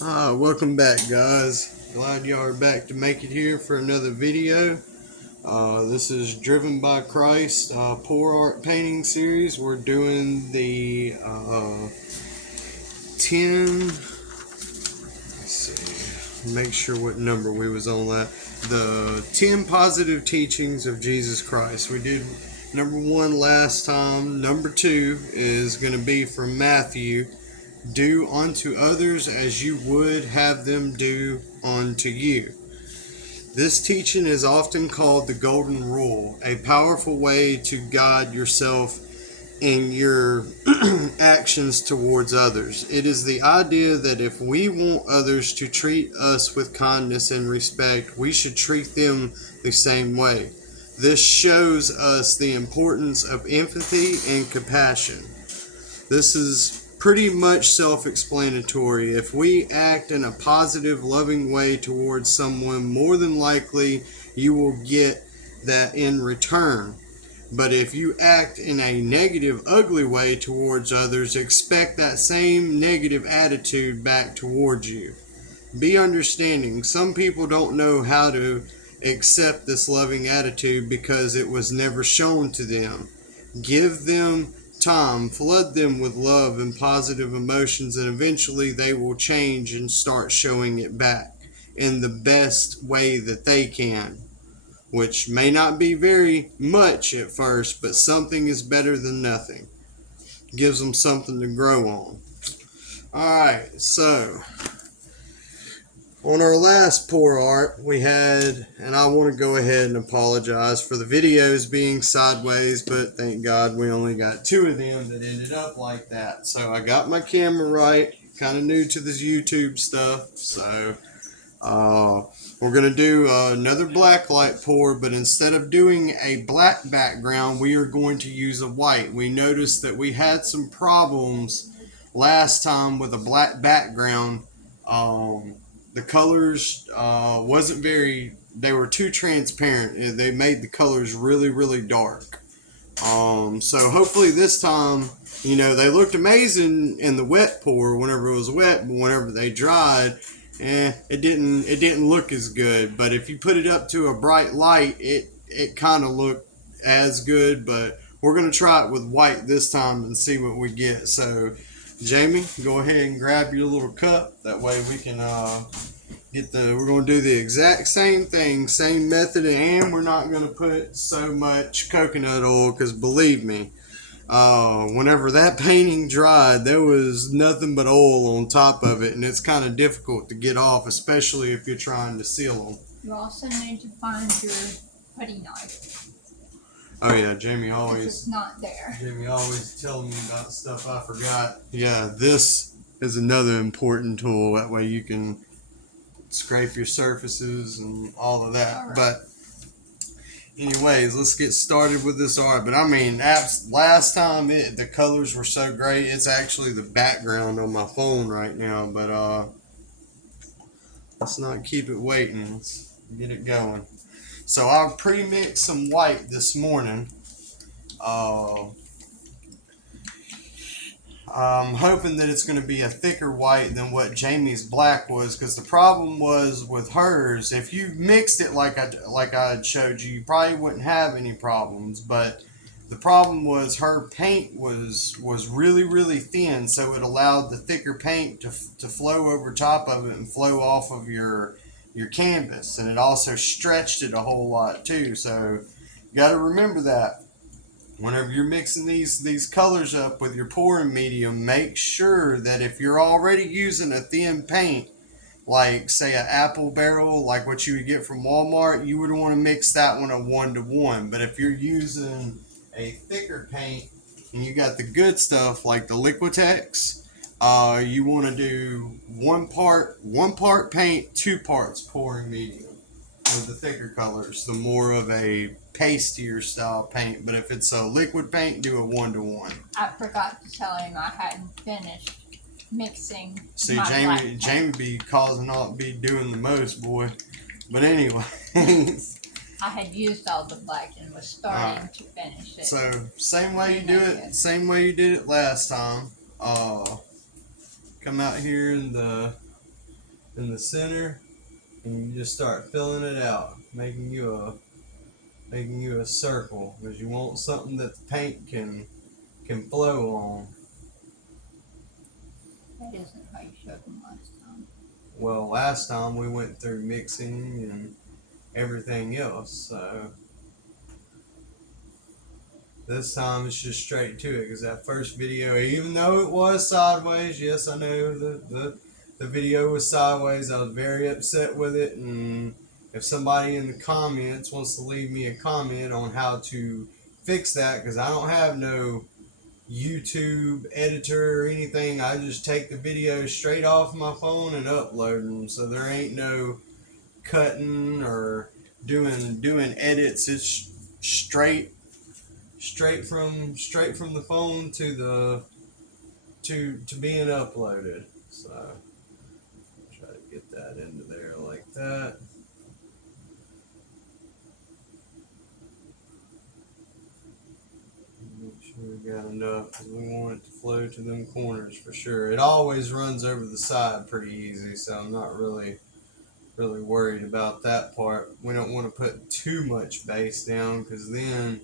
Welcome back, guys. Glad y'all are back to make it here for another video. This is Driven by Christ Poor Art Painting Series. We're doing the 10. Let's see. Make sure what number we was on that. The 10 Positive Teachings of Jesus Christ. We did number 1 last time. Number 2 is going to be from Matthew. Do unto others as you would have them do unto you. This teaching is often called the Golden Rule, a powerful way to guide yourself in your actions towards others. It is the idea that if we want others to treat us with kindness and respect, we should treat them the same way. This shows us the importance of empathy and compassion. This is pretty much self-explanatory. If we act in a positive, loving way towards someone, more than likely you will get that in return. But if you act in a negative, ugly way towards others, expect that same negative attitude back towards you. Be understanding. Some people don't know how to accept this loving attitude because it was never shown to them. Give them time, flood them with love and positive emotions, and eventually they will change and start showing it back in the best way that they can, which may not be very much at first, but something is better than nothing. Gives them something to grow on. Alright, so on our last poor art, we had, and I want to go ahead and apologize for the videos being sideways, but thank God we only got 2 of them that ended up like that. So I got my camera right, kind of new to this YouTube stuff, so we're going to do another black light pour, but instead of doing a black background, we are going to use a white. We noticed that we had some problems last time with a black background. The colors wasn't very, they were too transparent. They made the colors really, really dark. So hopefully this time, they looked amazing in the wet pour whenever it was wet, but whenever they dried, it didn't look as good. But if you put it up to a bright light, it kind of looked as good. But we're gonna try it with white this time and see what we get. So Jamie, go ahead and grab your little cup. That way we can we're going to do the exact same thing, same method, and we're not going to put so much coconut oil because believe me, whenever that painting dried, there was nothing but oil on top of it, and it's kind of difficult to get off, especially if you're trying to seal them. You also need to find your putty knife. Oh yeah, Jamie always. It's not there. Jamie always telling me about stuff I forgot. Yeah, this is another important tool. That way you can scrape your surfaces and all of that. Right. But anyways, let's get started with this art. But I mean, last time the colors were so great. It's actually the background on my phone right now. But let's not keep it waiting. Let's get it going. So I pre-mixed some white this morning. I'm hoping that it's going to be a thicker white than what Jamie's black was, because the problem was with hers, if you mixed it like I showed you, you probably wouldn't have any problems. But the problem was her paint was really, really thin, so it allowed the thicker paint to flow over top of it and flow off of your canvas, and it also stretched it a whole lot too. So you got to remember that whenever you're mixing these colors up with your pouring medium, make sure that if you're already using a thin paint, like say an apple barrel, like what you would get from Walmart, you would want to mix that one a 1-to-1. But if you're using a thicker paint and you got the good stuff like the Liquitex, you want to do one part paint, 2 parts pouring medium with the thicker colors, the more of a pastier style paint. But if it's a liquid paint, do a 1-to-1. I forgot to tell him I hadn't finished mixing. See, Jamie be doing the most, boy. But anyway. I had used all the black and was starting to finish it. So same way you do it, same way you did it last time. Come out here in the in the center, and you just start filling it out, making you a circle, because you want something that the paint can flow on. That isn't how you showed them last time. Well, last time we went through mixing and everything else, so this time it's just straight to it. Because that first video, even though it was sideways, yes, I know the video was sideways. I was very upset with it, and if somebody in the comments wants to leave me a comment on how to fix that, because I don't have no YouTube editor or anything. I just take the videos straight off my phone and upload them, so there ain't no cutting or doing edits. It's straight from the phone to being uploaded. So try to get that into there like that. Make sure we got enough, because we want it to flow to them corners for sure. It always runs over the side pretty easy, so I'm not really worried about that part. We don't want to put too much base down, because then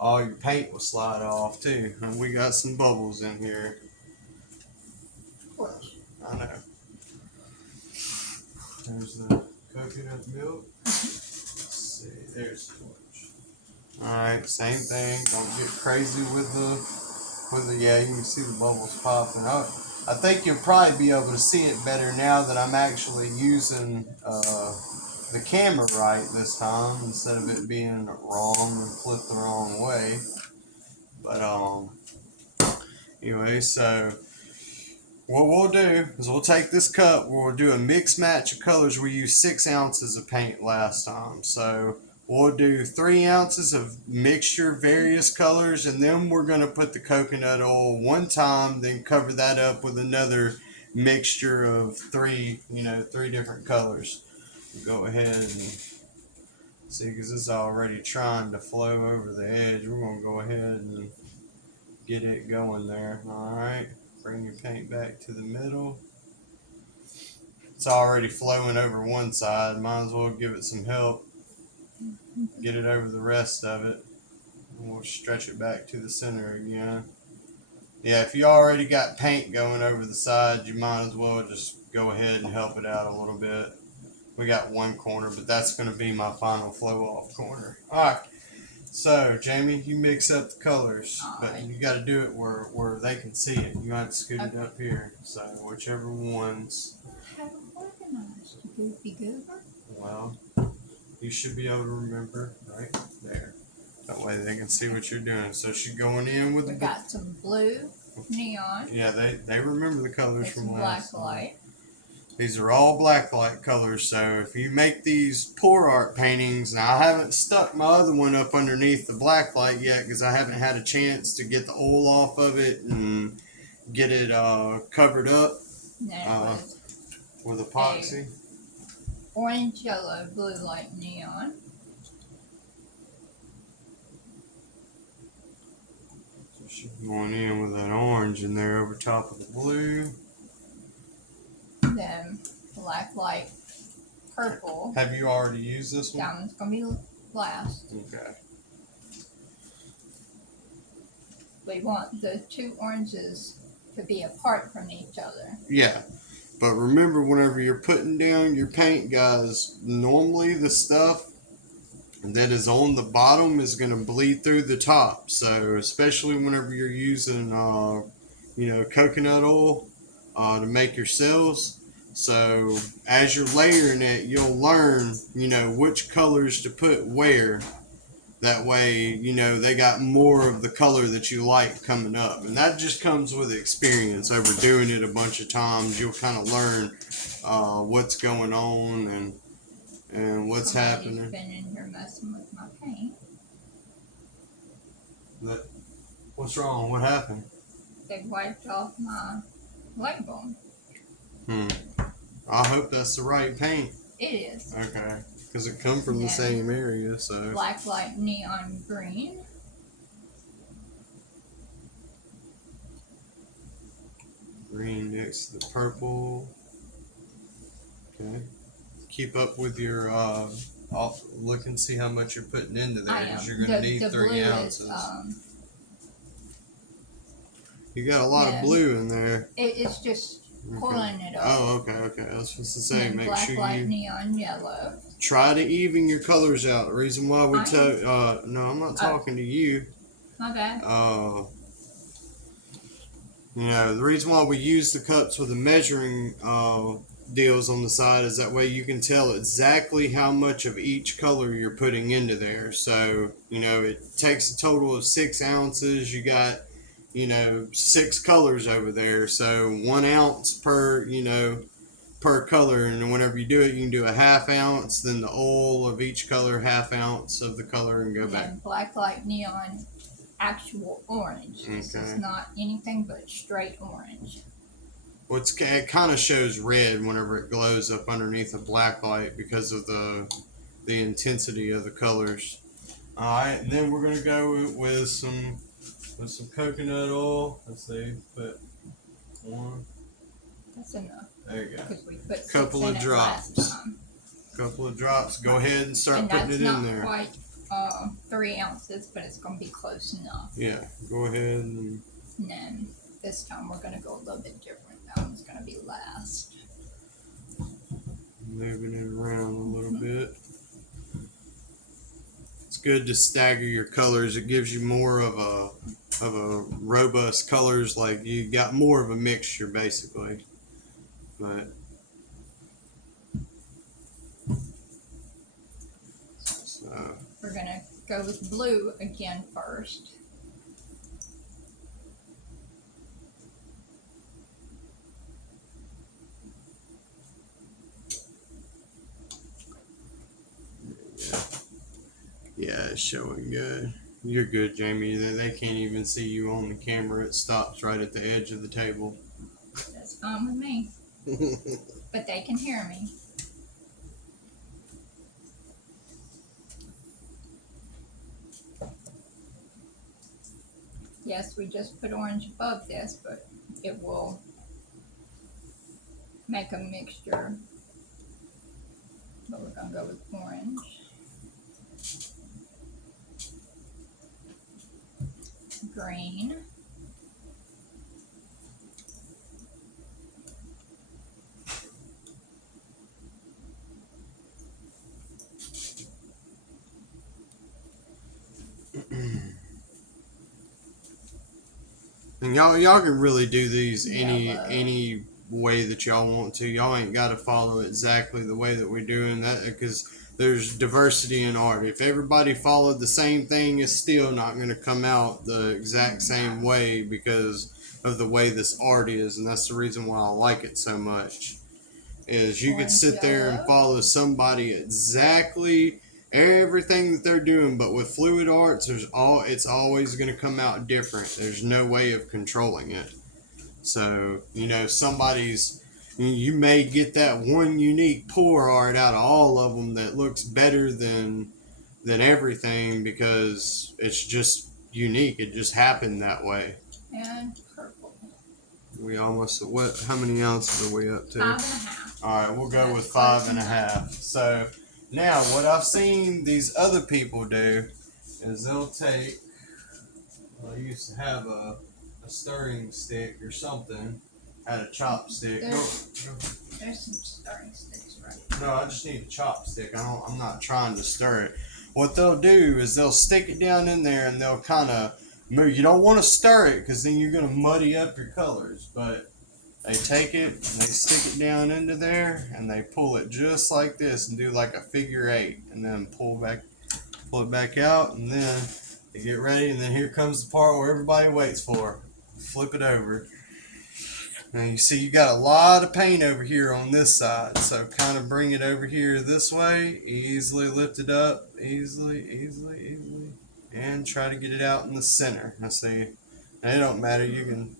all your paint will slide off too. And we got some bubbles in here. Of course. I know. There's the coconut milk. Let's see, there's the torch. Alright, same thing. Don't get crazy with the yeah, you can see the bubbles popping. I think you'll probably be able to see it better now that I'm actually using the camera right this time, instead of it being wrong and flipped the wrong way. But anyway, so what we'll do is we'll take this cup, we'll do a mix match of colors. We used 6 ounces of paint last time, so we'll do 3 ounces of mixture, various colors, and then we're going to put the coconut oil one time, then cover that up with another mixture of 3 different colors. Go ahead and see, because it's already trying to flow over the edge. We're going to go ahead and get it going there. Alright, bring your paint back to the middle. It's already flowing over one side. Might as well give it some help. Get it over the rest of it. And we'll stretch it back to the center again. Yeah, if you already got paint going over the side, you might as well just go ahead and help it out a little bit. We got one corner, but that's going to be my final flow off corner. Alright, so Jamie, you mix up the colors, but you got to do it where they can see it. You have to scoot it up here. So whichever ones. I haven't organized, you goofy goober. Well, you should be able to remember right there. That way they can see what you're doing. So she's going in with We got some blue neon. Yeah, they remember the colors With from some last black time. light. These are all black light colors, so if you make these pour art paintings, now I haven't stuck my other one up underneath the black light yet, because I haven't had a chance to get the oil off of it and get it covered up And then it was with epoxy. orange, yellow, blue light neon. So she's going in with that orange in there over top of the blue. Then black light purple. Have you already used this one? That one's gonna be last. Okay. We want the 2 oranges to be apart from each other. Yeah. But remember, whenever you're putting down your paint, guys, normally the stuff that is on the bottom is going to bleed through the top. So especially whenever you're using, coconut oil to make your cells. So as you're layering it, you'll learn, which colors to put where. That way, they got more of the color that you like coming up. And that just comes with experience. Over doing it a bunch of times, you'll kind of learn what's going on and what's happening. Somebody's been in here messing with my paint. What's wrong? What happened? They wiped off my label. I hope that's the right paint. It is. Okay. Because it come from the same area, so. Black light neon green. Green next to the purple. Okay. Keep up with your look and see how much you're putting into there, I because am. you're going to The need blue 3 is ounces. You got a lot of yeah. blue in there. It's just Okay. pulling it up. Oh, okay. I was supposed to And say, then make black sure light you neon yellow. try to even your colors out. The reason why we I am. no, I'm not talking to you. My bad. You know, the reason why we use the cups with the measuring deals on the side is that way you can tell exactly how much of each color you're putting into there. So, you know, it takes a total of 6 ounces. You got, you know, 6 colors over there. So 1 ounce per, you know, per color. And whenever you do it, you can do a ½ ounce, then the oil of each color, ½ ounce of the color, and go back. And black light neon actual orange. This is not anything but straight orange. Well, it kind of shows red whenever it glows up underneath a black light because of the intensity of the colors. All right, and then we're gonna go with some coconut oil. Let's see, put 1. That's enough. There you go. Because we put 6 Couple in of it drops. last time. Couple of drops. Go ahead and start And putting that's it not in there. quite 3 ounces, but it's going to be close enough. Yeah, go ahead and then this time we're going to go a little bit different. That one's going to be last. Moving it around a little bit. It's good to stagger your colors. It gives you more of a robust colors, like you got more of a mixture basically. But so we're going to go with blue again first. yeah, it's showing good. You're good, Jamie. They can't even see you on the camera. It stops right at the edge of the table. That's fine with me. But they can hear me. Yes, we just put orange above this, but it will make a mixture. But we're going to go with orange. Green. And y'all can really do these Yellow. any way that y'all want to. Y'all ain't got to follow exactly the way that we're doing that, because there's diversity in art. If everybody followed the same thing, it's still not going to come out the exact same way because of the way this art is, and that's the reason why I like it so much. Is you could sit there and follow somebody exactly everything that they're doing, but with fluid arts, it's always going to come out different. There's no way of controlling it. So, you know, you may get that one unique pour art out of all of them that looks better than everything because it's just unique. It just happened that way. And purple. We almost, how many ounces are we up to? 5.5. All right, we'll go with 5.5. So now what I've seen these other people do is they'll take, well, I used to have a stirring stick or something, had a chopstick. There's some stirring sticks right No, I just need a chopstick. I'm not trying to stir it. What they'll do is they'll stick it down in there and they'll kind of move. You don't want to stir it because then you're going to muddy up your colors. But they take it and they stick it down into there and they pull it just like this and do like a figure 8 and then pull it back out, and then they get ready, and then here comes the part where everybody waits for. Flip it over. Now you see you got a lot of paint over here on this side, so kind of bring it over here this way, easily lift it up, easily, and try to get it out in the center. Now see, it don't matter, you can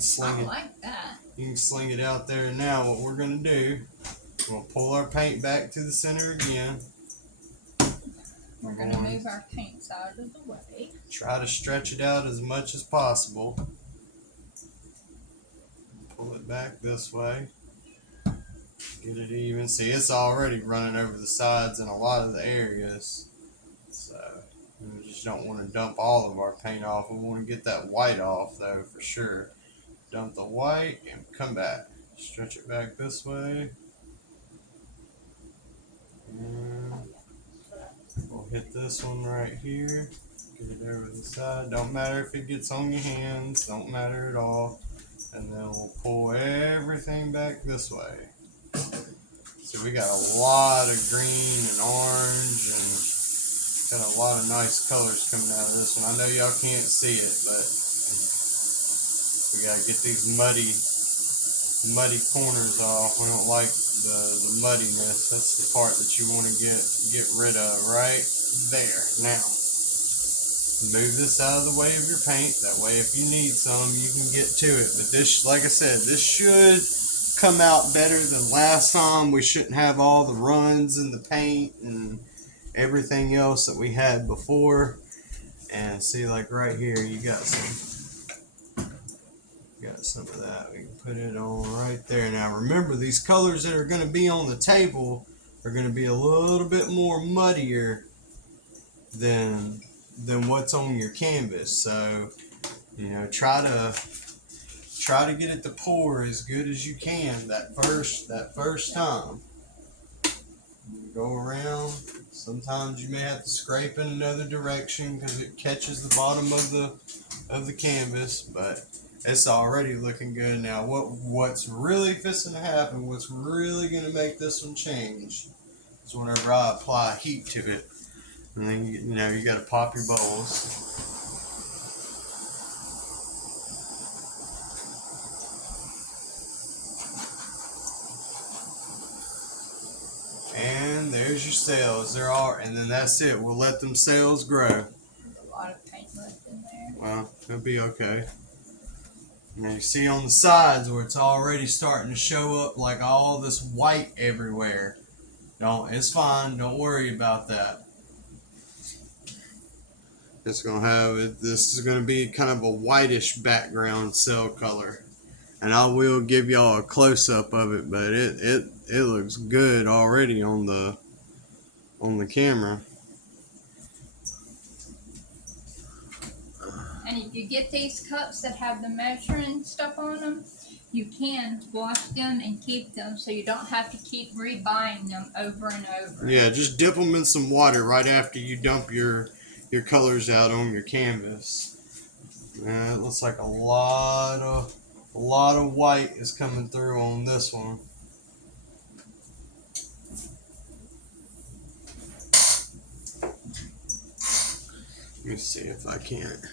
sling it. I like that. You can sling it out there. Now what we're going to do, we'll pull our paint back to the center again. We're going to move our paints out of the way. Try to stretch it out as much as possible. Pull it back this way. Get it even. See, it's already running over the sides in a lot of the areas. So we just don't want to dump all of our paint off. We want to get that white off though for sure. Dump the white and come back. Stretch it back this way. And we'll hit this one right here. Get it over the side. Don't matter if it gets on your hands. Don't matter at all. And then we'll pull everything back this way. So we got a lot of green and orange and got a lot of nice colors coming out of this one. I know y'all can't see it, but we gotta get these muddy corners off. We don't like the muddiness. That's the part that you want to get rid of right there. Now, move this out of the way of your paint. That way, if you need some, you can get to it. But this, like I said, this should come out better than last time. We shouldn't have all the runs in the paint and everything else that we had before. And see, like right here, you got some of that. We can put it on right there. Now remember, these colors that are going to be on the table are going to be a little bit more muddier than what's on your canvas. So, you know, try to get it to pour as good as you can that first time. You go around. Sometimes you may have to scrape in another direction because it catches the bottom of the canvas, but it's already looking good. Now what's really fixing to happen, what's really going to make this one change is whenever I apply heat to it. And then you got to pop your bowls. And there's your sails. There are, and then that's it. We'll let them sails grow. There's a lot of paint left in there. Well, it'll be okay. Now you see on the sides where it's already starting to show up like all this white everywhere. It's fine. Don't worry about that. It's gonna have it. This is gonna be kind of a whitish background cell color, and I will give y'all a close up of it. But it looks good already on the camera. And if you get these cups that have the measuring stuff on them, you can wash them and keep them so you don't have to keep rebuying them over and over. Yeah, just dip them in some water right after you dump your colors out on your canvas. It looks like a lot of white is coming through on this one. Let me see if I can't.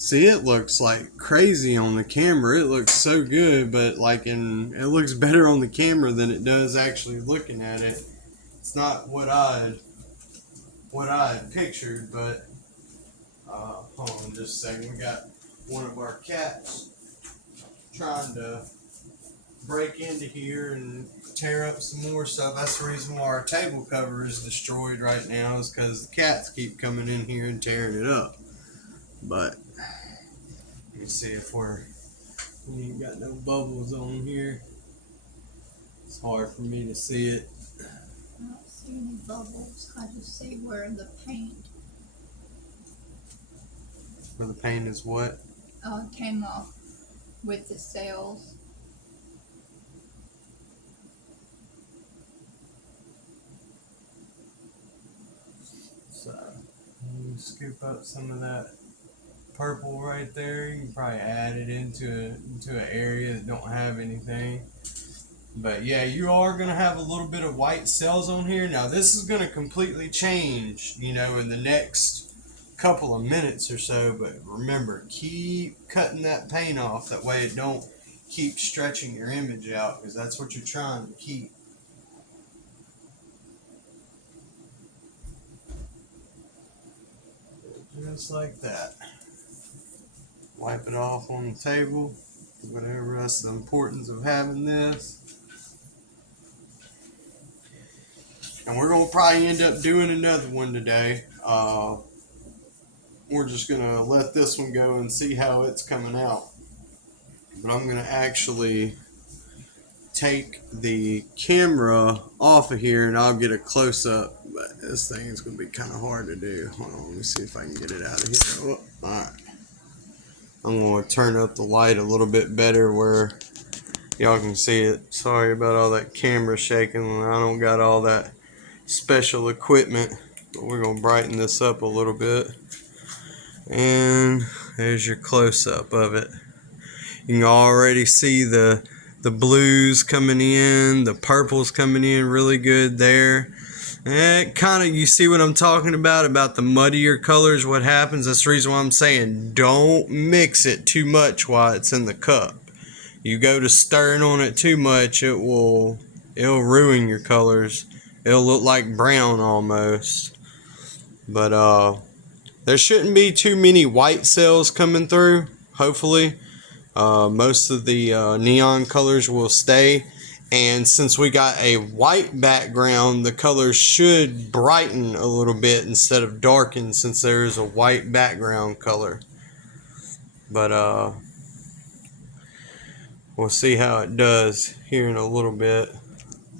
See, it looks like crazy on the camera. It looks so good, but it looks better on the camera than it does actually looking at it. It's not what I had pictured, but hold on just a second. We got one of our cats trying to break into here and tear up some more stuff. That's the reason why our table cover is destroyed right now, is because the cats keep coming in here and tearing it up. But let me see if we ain't got no bubbles on here. It's hard for me to see it. I don't see any bubbles. I just see where the paint Where the paint is what? came off with the sails. So you scoop up some of that purple right there. You can probably add it into an area that don't have anything. But yeah, you are going to have a little bit of white cells on here. Now this is going to completely change, in the next couple of minutes or so. But remember, keep cutting that paint off. That way it don't keep stretching your image out, because that's what you're trying to keep. Just like that. Wipe it off on the table. Whatever, that's the importance of having this. And we're going to probably end up doing another one today. We're just going to let this one go and see how it's coming out. But I'm going to actually take the camera off of here and I'll get a close up, but this thing is going to be kind of hard to do. Hold on, let me see if I can get it out of here. Oh, all right. I'm going to turn up the light a little bit better where y'all can see it. Sorry about all that camera shaking. I don't got all that special equipment, but we're going to brighten this up a little bit. And there's your close-up of it. You can already see the blues coming in, the purples coming in really good there. And kind of, you see what I'm talking about the muddier colors, what happens. That's the reason why I'm saying don't mix it too much while it's in the cup. You go to stirring on it too much, it'll ruin your colors. It'll look like brown almost. But there shouldn't be too many white cells coming through, hopefully. Most of the neon colors will stay, and since we got a white background, the colors should brighten a little bit instead of darken, since there is a white background color. But we'll see how it does here in a little bit.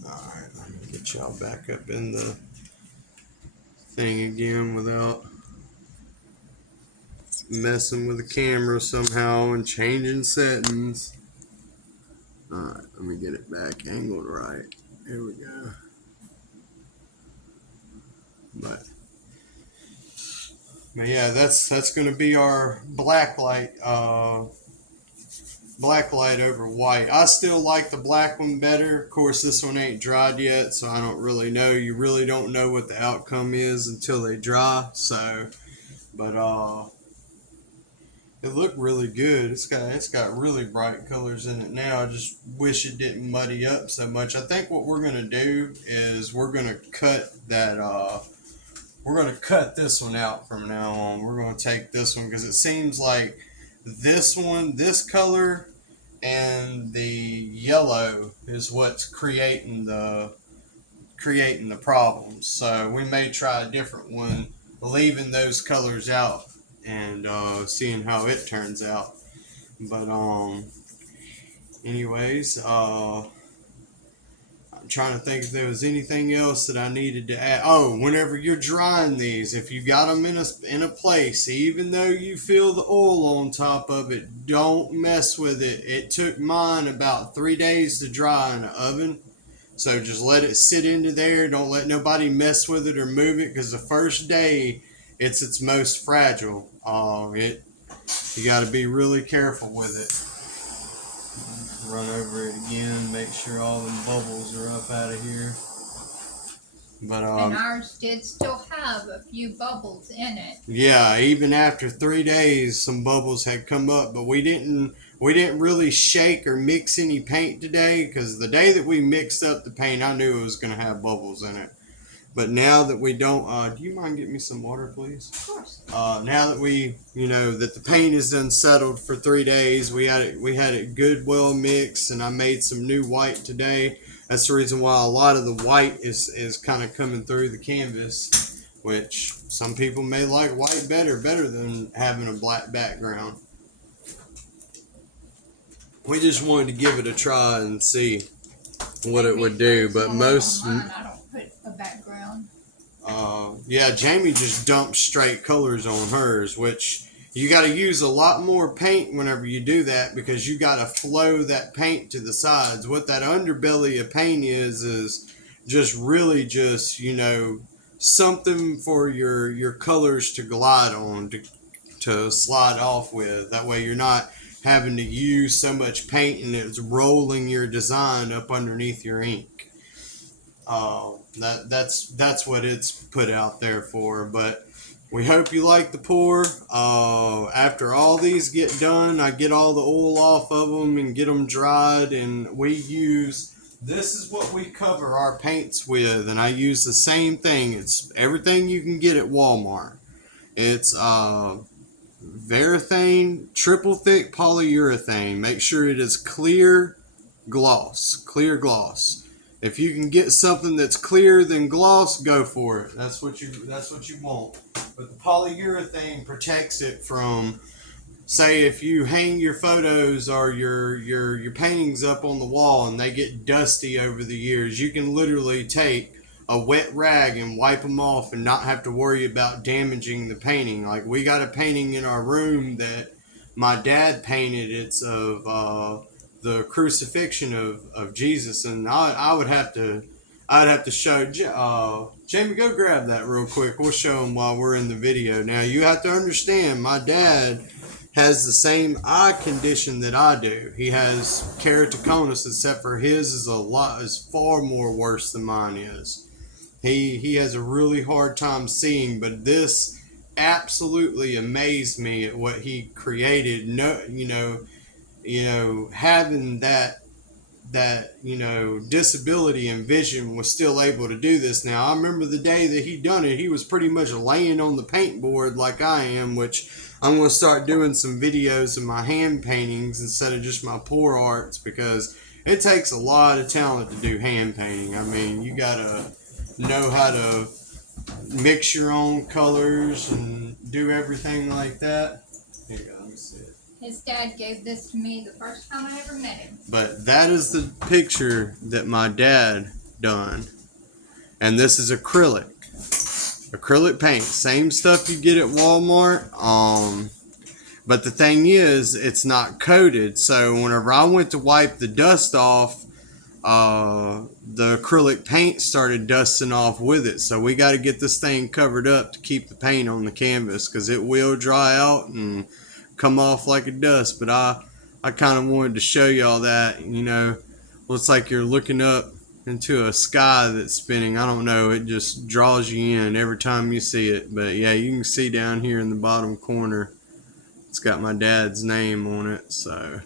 Alright, let me get y'all back up in the thing again without messing with the camera somehow and changing settings. Alright, let me get it back angled right. Here we go. But yeah, that's gonna be our black light over white. I still like the black one better. Of course, this one ain't dried yet, so I don't really know. You really don't know what the outcome is until they dry. So, but it looked really good. It's got really bright colors in it now. I just wish it didn't muddy up so much. I think what we're gonna do is we're gonna cut that. We're gonna cut this one out from now on. We're gonna take this one because it seems like this one, this color, and the yellow is what's creating the problems. So we may try a different one, leaving those colors out and seeing how it turns out. But anyways, I'm trying to think if there was anything else that I needed to add. Oh, whenever you're drying these, if you got them in a place, even though you feel the oil on top of it, don't mess with it. It took mine about 3 days to dry in the oven. So just let it sit into there. Don't let nobody mess with it or move it, because the first day it's its most fragile. You got to be really careful with it. Run over it again, make sure all the bubbles are up out of here. But and ours did still have a few bubbles in it. Yeah, even after 3 days, some bubbles had come up, but we didn't really shake or mix any paint today, because the day that we mixed up the paint, I knew it was going to have bubbles in it. But now that we don't, do you mind getting me some water, please? Of course. Now that we, that the paint is done settled for 3 days, we had it good, well mixed, and I made some new white today. That's the reason why a lot of the white is kind of coming through the canvas, which some people may like white better than having a black background. We just wanted to give it a try and see what it would do, but most. Mine, I don't put a background. Yeah, Jamie just dumped straight colors on hers, which you got to use a lot more paint whenever you do that, because you got to flow that paint to the sides. What that underbelly of paint is just really just, something for your colors to glide on, to slide off with. That way you're not having to use so much paint and it's rolling your design up underneath your ink. That's what it's put out there for. But we hope you like the pour. After all these get done, I get all the oil off of them and get them dried, and this is what we cover our paints with, and I use the same thing. It's everything you can get at Walmart. It's Varathane triple thick polyurethane. Make sure it is clear gloss. If you can get something that's clearer than gloss, go for it. That's what you want. But the polyurethane protects it from say if you hang your photos or your paintings up on the wall and they get dusty over the years, you can literally take a wet rag and wipe them off and not have to worry about damaging the painting. Like, we got a painting in our room that my dad painted. It's of the crucifixion of Jesus, and I would have to show Jamie. Go grab that real quick. We'll show him while we're in the video. Now, you have to understand, my dad has the same eye condition that I do. He has keratoconus, except for his is far more worse than mine is. He has a really hard time seeing, but this absolutely amazed me at what he created. No, having that disability and vision, was still able to do this. Now, I remember the day that he done it, he was pretty much laying on the paint board like I am, which I'm going to start doing some videos of my hand paintings instead of just my pour arts, because it takes a lot of talent to do hand painting. I mean, you got to know how to mix your own colors and do everything like that. Here you go, let me see it. His dad gave this to me the first time I ever met him. But that is the picture that my dad done. And this is acrylic. Acrylic paint. Same stuff you get at Walmart. But the thing is, it's not coated. So whenever I went to wipe the dust off, the acrylic paint started dusting off with it. So we got to get this thing covered up to keep the paint on the canvas, because it will dry out and come off like a dust. But I kind of wanted to show y'all that, looks like you're looking up into a sky that's spinning. I don't know, it just draws you in every time you see it. But yeah, you can see down here in the bottom corner, it's got my dad's name on it. So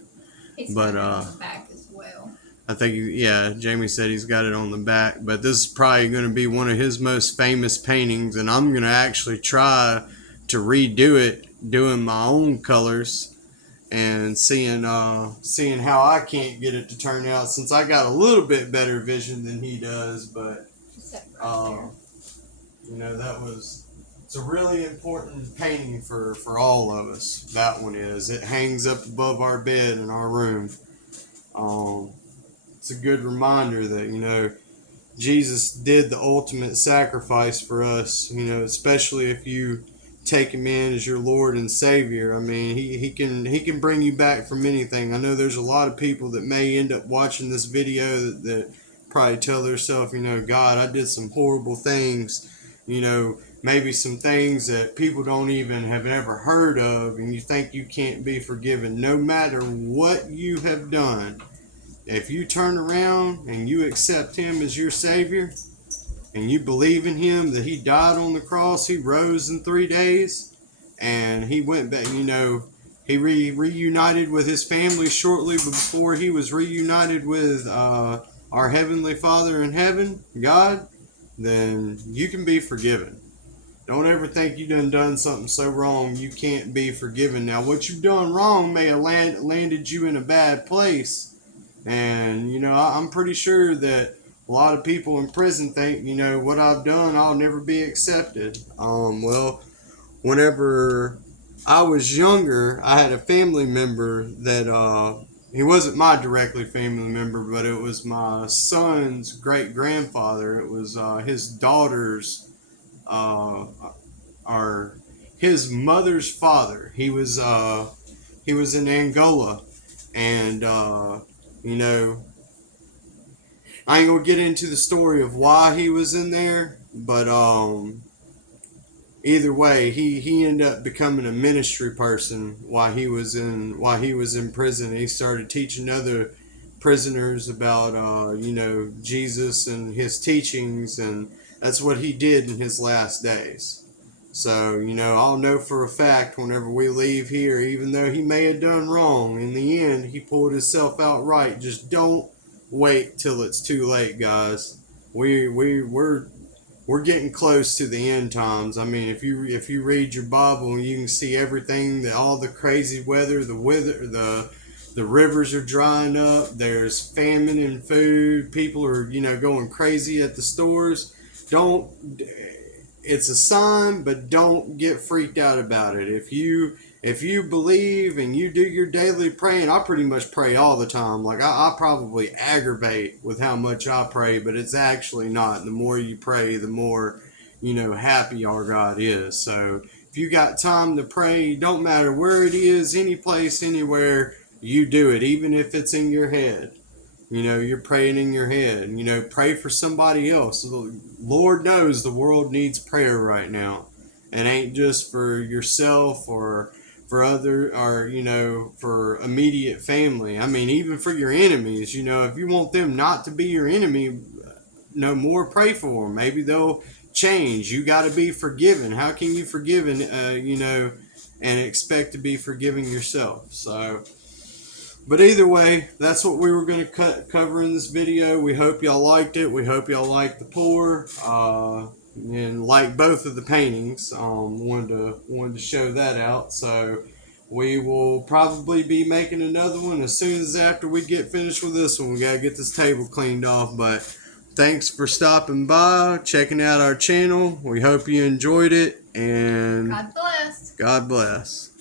It's got it on the back as well. I think, Jamie said he's got it on the back. But this is probably going to be one of his most famous paintings, and I'm going to actually try to redo it, doing my own colors and seeing how I can't get it to turn out, since I got a little bit better vision than he does. But it's a really important painting for all of us. That one is. It hangs up above our bed in our room. It's a good reminder that, Jesus did the ultimate sacrifice for us, especially if you take him in as your Lord and Savior. I mean, he can bring you back from anything. I know there's a lot of people that may end up watching this video that probably tell themselves, God, I did some horrible things, maybe some things that people don't even have ever heard of, and you think you can't be forgiven. No matter what you have done, if you turn around and you accept him as your Savior, and you believe in him, that he died on the cross, he rose in 3 days, and he went back, he reunited with his family shortly before he was reunited with our Heavenly Father in heaven, God, then you can be forgiven. Don't ever think you done something so wrong you can't be forgiven. Now, what you've done wrong may have landed you in a bad place, and, I'm pretty sure that a lot of people in prison think, what I've done, I'll never be accepted. Well, whenever I was younger, I had a family member that, he wasn't my directly family member, but it was my son's great-grandfather. It was his daughter's, or his mother's father. He was in Angola, and, I ain't gonna get into the story of why he was in there, but either way, he ended up becoming a ministry person while he was in prison. He started teaching other prisoners about Jesus and his teachings, and that's what he did in his last days. So I'll know for a fact whenever we leave here, even though he may have done wrong, in the end he pulled himself out right. Just don't wait till it's too late, guys. We're getting close to the end times. I mean, if you read your Bible, you can see everything, that all the crazy weather, the rivers are drying up. There's famine in food. People are going crazy at the stores. It's a sign, but don't get freaked out about it. If you if you believe and you do your daily praying, I pretty much pray all the time. Like I probably aggravate with how much I pray, but it's actually not. The more you pray, the more, happy our God is. So if you got time to pray, don't matter where it is, any place, anywhere, you do it, even if it's in your head. You're praying in your head. Pray for somebody else. The Lord knows the world needs prayer right now. It ain't just for yourself or for other, or for immediate family. I mean, even for your enemies. If you want them not to be your enemy no more, pray for them. Maybe they'll change. You got to be forgiven. How can you forgive and expect to be forgiving yourself? So, but either way, that's what we were going to cover in this video. We hope y'all liked it. We hope y'all liked the pour, and like both of the paintings. Wanted to show that out. So we will probably be making another one as soon as after we get finished with this one. We got to get this table cleaned off. But thanks for stopping by, checking out our channel. We hope you enjoyed it, and God bless. God bless.